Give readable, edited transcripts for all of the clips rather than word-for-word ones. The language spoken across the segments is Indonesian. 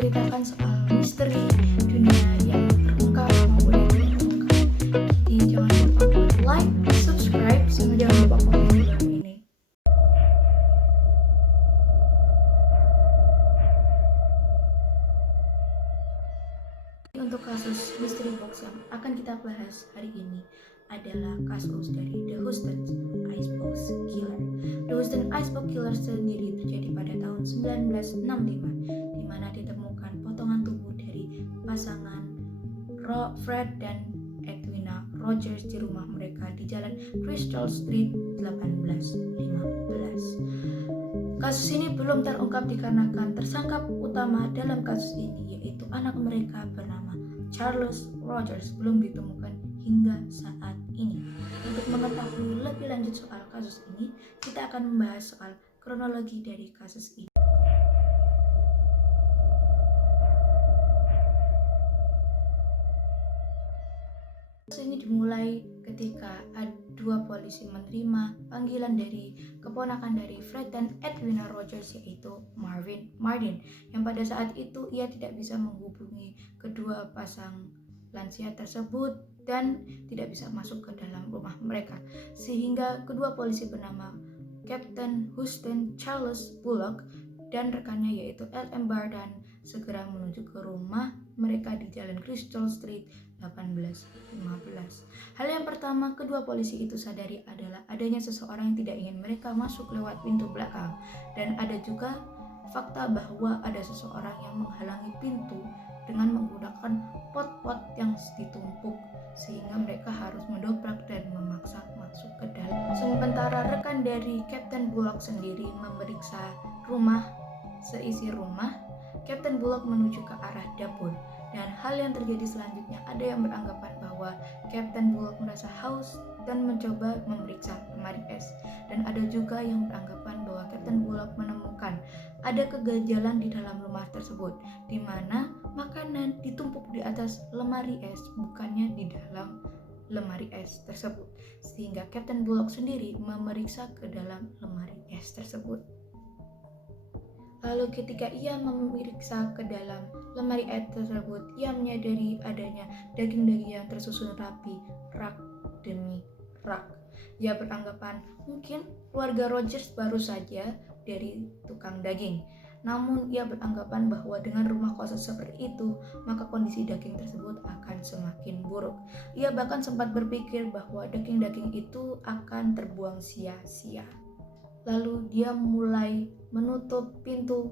menceritakan soal misteri dunia yang terungkap maupun yang tidak terungkap. Jadi jangan lupa buat like, subscribe, sama jangan lupa komen di bawah ini. Untuk kasus misteri box yang akan kita bahas hari ini adalah kasus dari The Houston Icebox Killer. The Houston Icebox Killer sendiri terjadi pada tahun 1965, di mana ditemukan potongan tubuh dari pasangan Fred dan Edwina Rogers di rumah mereka di Jalan Crystal Street 1815. Kasus ini belum terungkap dikarenakan tersangka utama dalam kasus ini, yaitu anak mereka bernama Charles Rogers, belum ditemukan hingga saat ini. Untuk mengetahui lebih lanjut soal kasus ini, kita akan membahas soal kronologi dari kasus ini. Kasus ini dimulai ketika dua polisi menerima panggilan dari keponakan dari Fred dan Edwina Rogers, yaitu Martin, yang pada saat itu ia tidak bisa menghubungi kedua pasang lansia tersebut dan tidak bisa masuk ke dalam rumah mereka, sehingga kedua polisi bernama Captain Houston Charles Bullock dan rekannya yaitu L.M. Bardan segera menuju ke rumah mereka di Jalan Crystal Street 1815. Hal yang pertama kedua polisi itu sadari adalah adanya seseorang yang tidak ingin mereka masuk lewat pintu belakang, dan ada juga fakta bahwa ada seseorang yang menghalangi pintu dengan menggunakan pot-pot yang ditumpuk, sehingga mereka harus mendobrak dan memaksa masuk ke dalam. Sementara rekan dari Captain Bullock sendiri memeriksa seisi rumah, Captain Bullock menuju ke arah dapur. Dan hal yang terjadi selanjutnya, ada yang beranggapan bahwa Captain Bullock merasa haus dan mencoba memeriksa lemari es. Dan ada juga yang beranggapan bahwa Captain Bullock menemukan ada keganjalan di dalam rumah tersebut, di mana makanan ditumpuk di atas lemari es, bukannya di dalam lemari es tersebut. Sehingga Captain Bullock sendiri memeriksa ke dalam lemari es tersebut. Lalu ketika ia memeriksa ke dalam lemari es tersebut, ia menyadari adanya daging-daging yang tersusun rapi, rak demi rak. Ia beranggapan mungkin keluarga Rogers baru saja dari tukang daging. Namun ia beranggapan bahwa dengan rumah kosong seperti itu, maka kondisi daging tersebut akan semakin buruk. Ia bahkan sempat berpikir bahwa daging-daging itu akan terbuang sia-sia. Lalu dia mulai menutup pintu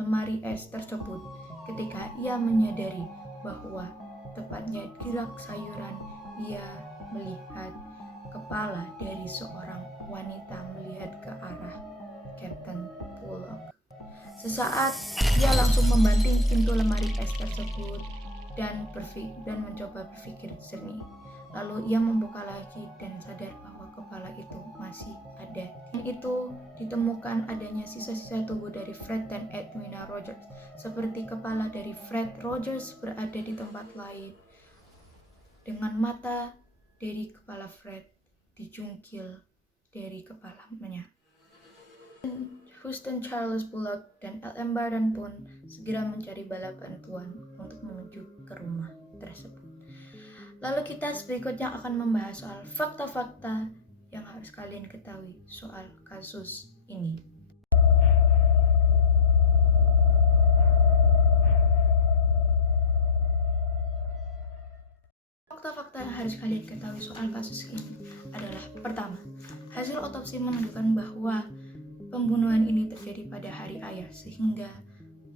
lemari es tersebut ketika ia menyadari bahwa tepatnya di rak sayuran ia melihat kepala dari seorang wanita melihat ke arah Captain Bullock. Sesaat ia langsung membanting pintu lemari es tersebut dan mencoba berpikir jernih. Lalu ia membuka lagi dan sadar bahwa kepala itu masih ada. Dan itu ditemukan adanya sisa-sisa tubuh dari Fred dan Edwina Rogers. Seperti kepala dari Fred Rogers berada di tempat lain, dengan mata dari kepala Fred dijungkil dari kepalanya. Houston Charles Bullock dan L.M. Bardan pun segera mencari bala bantuan untuk menuju ke rumah tersebut. Lalu kita berikutnya akan membahas soal fakta-fakta yang harus kalian ketahui soal kasus ini. Fakta-fakta yang harus kalian ketahui soal kasus ini adalah: pertama, hasil otopsi menunjukkan bahwa pembunuhan ini terjadi pada hari ayah, sehingga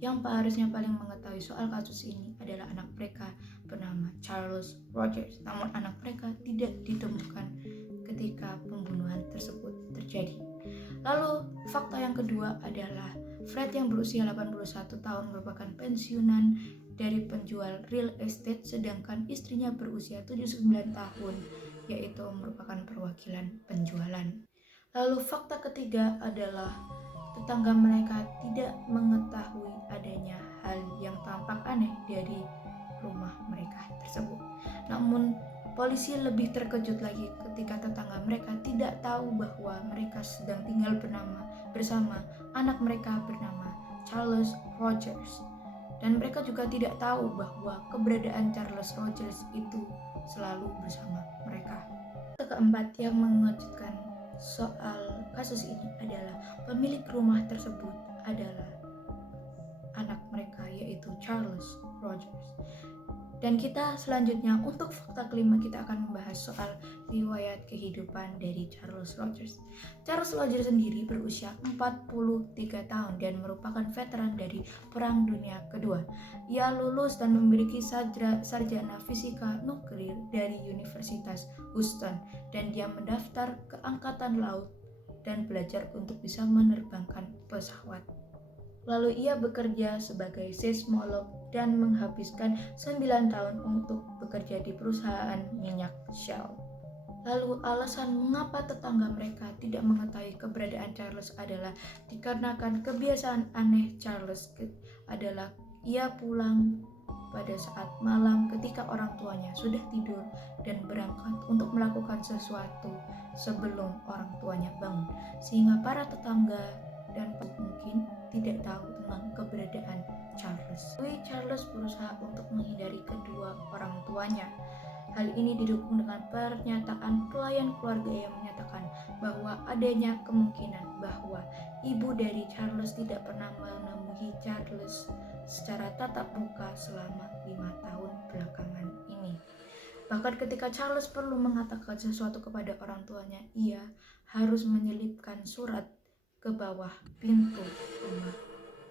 yang harusnya paling mengetahui soal kasus ini adalah anak mereka bernama Charles Rogers. Namun anak mereka tidak ditemukan ketika pembunuhan tersebut terjadi. Lalu fakta yang kedua adalah Fred yang berusia 81 tahun merupakan pensiunan dari penjual real estate, sedangkan istrinya berusia 79 tahun, yaitu merupakan perwakilan penjualan. Lalu fakta ketiga adalah tetangga mereka tidak mengetahui adanya hal yang tampak aneh dari rumah mereka tersebut. Namun polisi lebih terkejut lagi ketika tetangga mereka tidak tahu bahwa mereka sedang tinggal bersama anak mereka bernama Charles Rogers. dan mereka juga tidak tahu bahwa keberadaan Charles Rogers itu selalu bersama mereka. Keempat yang mengejutkan soal kasus ini adalah pemilik rumah tersebut adalah anak mereka, yaitu Charles Rogers. Dan kita selanjutnya untuk fakta kelima kita akan membahas soal riwayat kehidupan dari Charles Rogers. Charles Rogers sendiri berusia 43 tahun dan merupakan veteran dari Perang Dunia Kedua. Ia lulus dan memiliki sarjana fisika nuklir dari Universitas Houston dan dia mendaftar ke Angkatan Laut dan belajar untuk bisa menerbangkan pesawat. Lalu ia bekerja sebagai seismolog dan menghabiskan 9 tahun untuk bekerja di perusahaan minyak Shell. Lalu alasan mengapa tetangga mereka tidak mengetahui keberadaan Charles adalah dikarenakan kebiasaan aneh Charles adalah ia pulang pada saat malam ketika orang tuanya sudah tidur dan berangkat untuk melakukan sesuatu sebelum orang tuanya bangun, sehingga para tetangga dan mungkin tidak tahu tentang keberadaan Charles. Charles berusaha untuk menghindari kedua orang tuanya. Hal ini didukung dengan pernyataan pelayan keluarga yang menyatakan bahwa adanya kemungkinan bahwa ibu dari Charles tidak pernah menemui Charles secara tatap muka selama 5 tahun belakangan ini. Bahkan ketika Charles perlu mengatakan sesuatu kepada orang tuanya, ia harus menyelipkan surat ke bawah pintu rumah.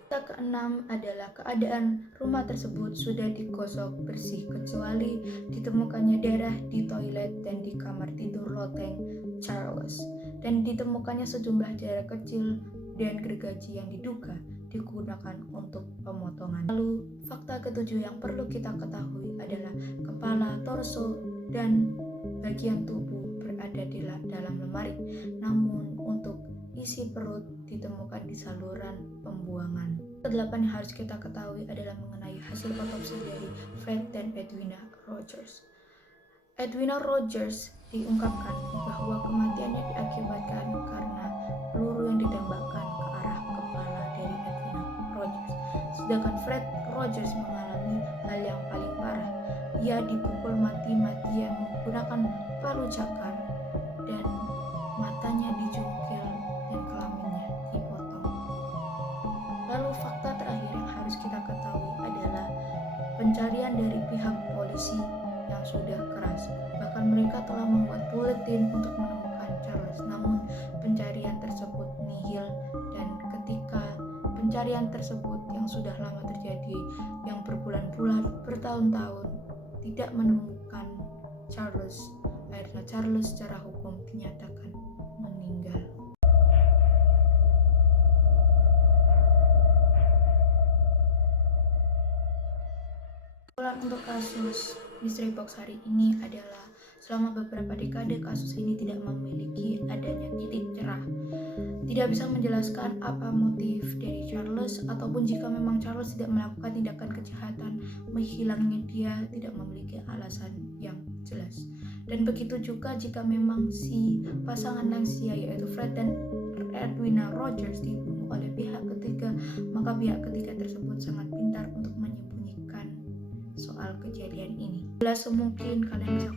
Fakta keenam adalah keadaan rumah tersebut sudah digosok bersih kecuali ditemukannya darah di toilet dan di kamar tidur loteng Charles, dan ditemukannya sejumlah darah kecil dan gergaji yang diduga digunakan untuk pemotongan. Lalu fakta ketujuh yang perlu kita ketahui adalah kepala, torso, dan bagian tubuh berada di dalam lemari, namun untuk isi perut ditemukan di saluran pembuangan. Kedelapan yang harus kita ketahui adalah mengenai hasil otopsi dari Fred dan Edwina Rogers. Edwina Rogers diungkapkan bahwa kematiannya diakibatkan karena peluru yang ditembakkan ke arah kepala dari Edwina Rogers. Sedangkan Fred Rogers mengalami hal yang paling parah. Ia dipukul mati-matian menggunakan palu cakar dan matanya dijungkil dan kelaminnya dipotong. Lalu fakta terakhir yang harus kita ketahui adalah pencarian dari pihak polisi yang sudah keras. Bahkan mereka telah membuat buletin untuk menemukan Charles, namun pencarian tersebut nihil, dan ketika pencarian tersebut yang sudah lama terjadi, yang berbulan-bulan, bertahun-tahun tidak menemukan Charles, akhirnya Charles secara hukum dinyatakan meninggal. Untuk kasus Mystery Box hari ini adalah selama beberapa dekade kasus ini tidak memiliki adanya titik cerah. Tidak bisa menjelaskan apa motif dari Charles, ataupun jika memang Charles tidak melakukan tindakan kejahatan, menghilangnya dia tidak memiliki alasan yang jelas. Dan begitu juga jika memang si pasangan lansia yaitu Fred dan Edwina Rogers dibunuh oleh pihak ketiga, maka pihak ketiga tersebut sangat pintar untuk menyembunyikan soal kejadian ini. Bila semungkin kalian bisa